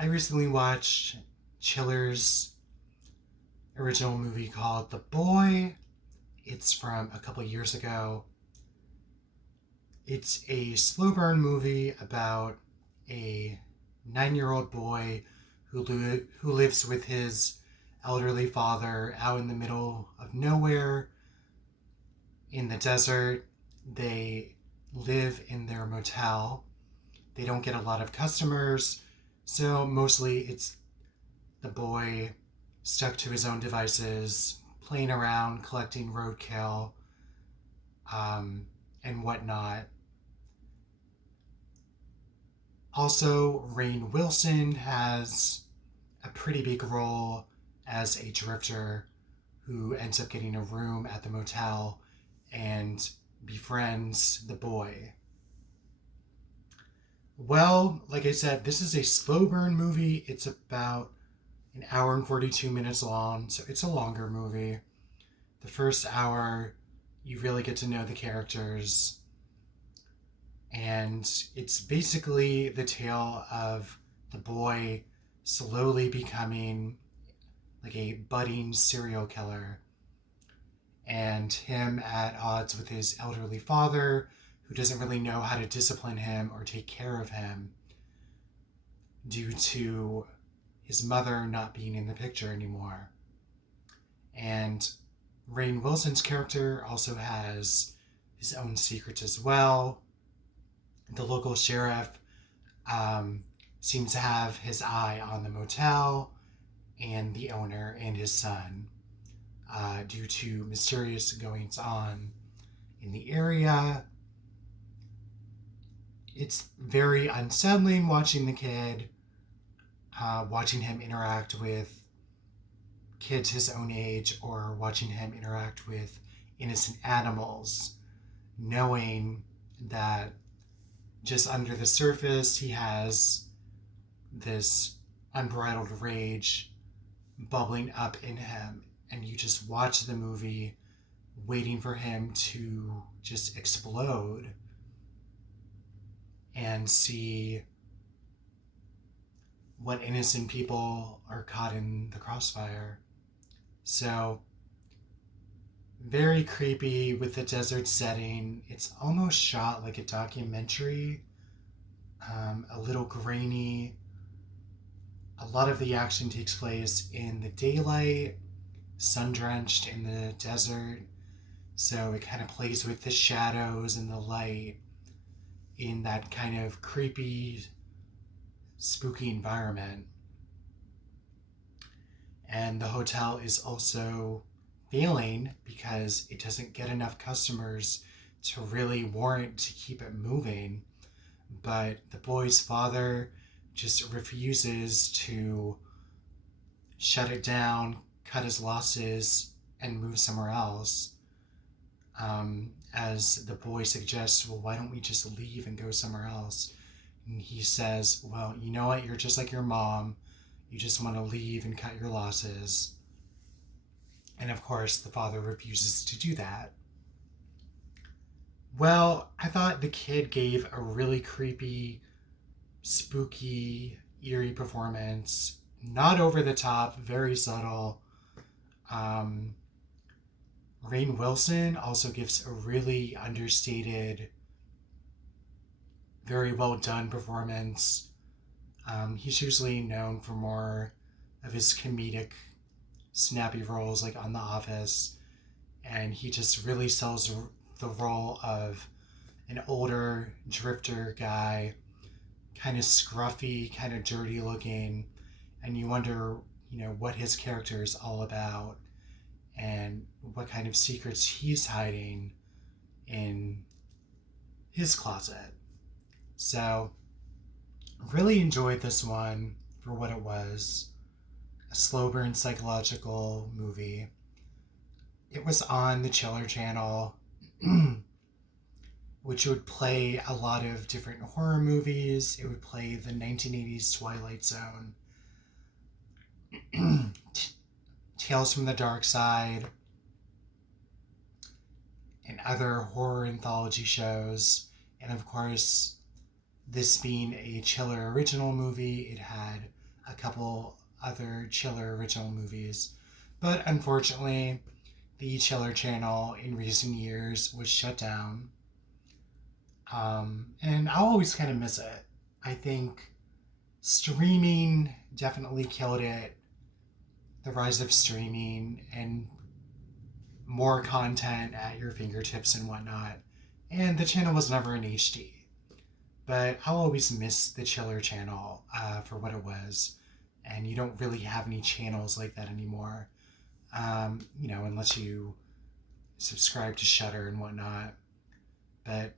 I recently watched Chiller's original movie called The Boy. It's from a couple years ago. It's a slow burn movie about a 9-year-old boy who lives with his elderly father out in the middle of nowhere in the desert. They live in their motel. They don't get a lot of customers, so mostly it's the boy stuck to his own devices, playing around, collecting roadkill, and whatnot. Also, Rainn Wilson has a pretty big role as a drifter who ends up getting a room at the motel and befriends the boy. Well, like I said, this is a slow burn movie. It's about an hour and 42 minutes long, so it's a longer movie. The first hour, you really get to know the characters, and it's basically the tale of the boy slowly becoming like a budding serial killer, and him at odds with his elderly father, who doesn't really know how to discipline him or take care of him due to his mother not being in the picture anymore. And Rainn Wilson's character also has his own secrets as well. The local sheriff seems to have his eye on the motel and the owner and his son due to mysterious goings on in the area. It's very unsettling watching the kid, watching him interact with kids his own age or watching him interact with innocent animals, knowing that just under the surface he has this unbridled rage bubbling up in him, and you just watch the movie waiting for him to just explode and see what innocent people are caught in the crossfire. So, very creepy with the desert setting. It's almost shot like a documentary, a little grainy. A lot of the action takes place in the daylight, sun drenched in the desert. So it kind of plays with the shadows and the light in that kind of creepy, spooky environment. And the hotel is also failing because it doesn't get enough customers to really warrant to keep it moving. But the boy's father just refuses to shut it down, cut his losses, and move somewhere else. As the boy suggests, well, why don't we just leave and go somewhere else? And he says, well, you know what? You're just like your mom. You just want to leave and cut your losses. And of course, the father refuses to do that. Well, I thought the kid gave a really creepy, spooky, eerie performance. Not over the top, very subtle. Rainn Wilson also gives a really understated, very well done performance. He's usually known for more of his comedic, snappy roles like on The Office, and he just really sells the role of an older drifter guy, kind of scruffy, kind of dirty looking, and you wonder, what his character is all about and what kind of secrets he's hiding in his closet. So, really enjoyed this one for what it was. A slow burn psychological movie. It was on the Chiller channel, which would play a lot of different horror movies. It would play the 1980s Twilight Zone, Tales from the Dark Side, and other horror anthology shows. And of course, this being a Chiller original movie, it had a couple other Chiller original movies. But unfortunately, the Chiller channel in recent years was shut down. And I'll always kind of miss it. I think streaming definitely killed it. The rise of streaming and more content at your fingertips and whatnot. And the channel was never in HD. But I'll always miss the Chiller channel for what it was. And you don't really have any channels like that anymore. Unless you subscribe to Shudder and whatnot. But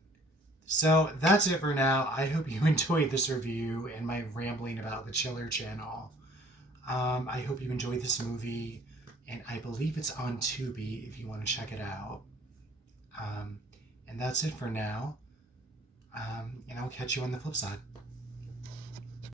so that's it for now. I hope you enjoyed this review and my rambling about the Chiller channel. I hope you enjoyed this movie, and I believe it's on Tubi if you want to check it out. And that's it for now. And I'll catch you on the flip side.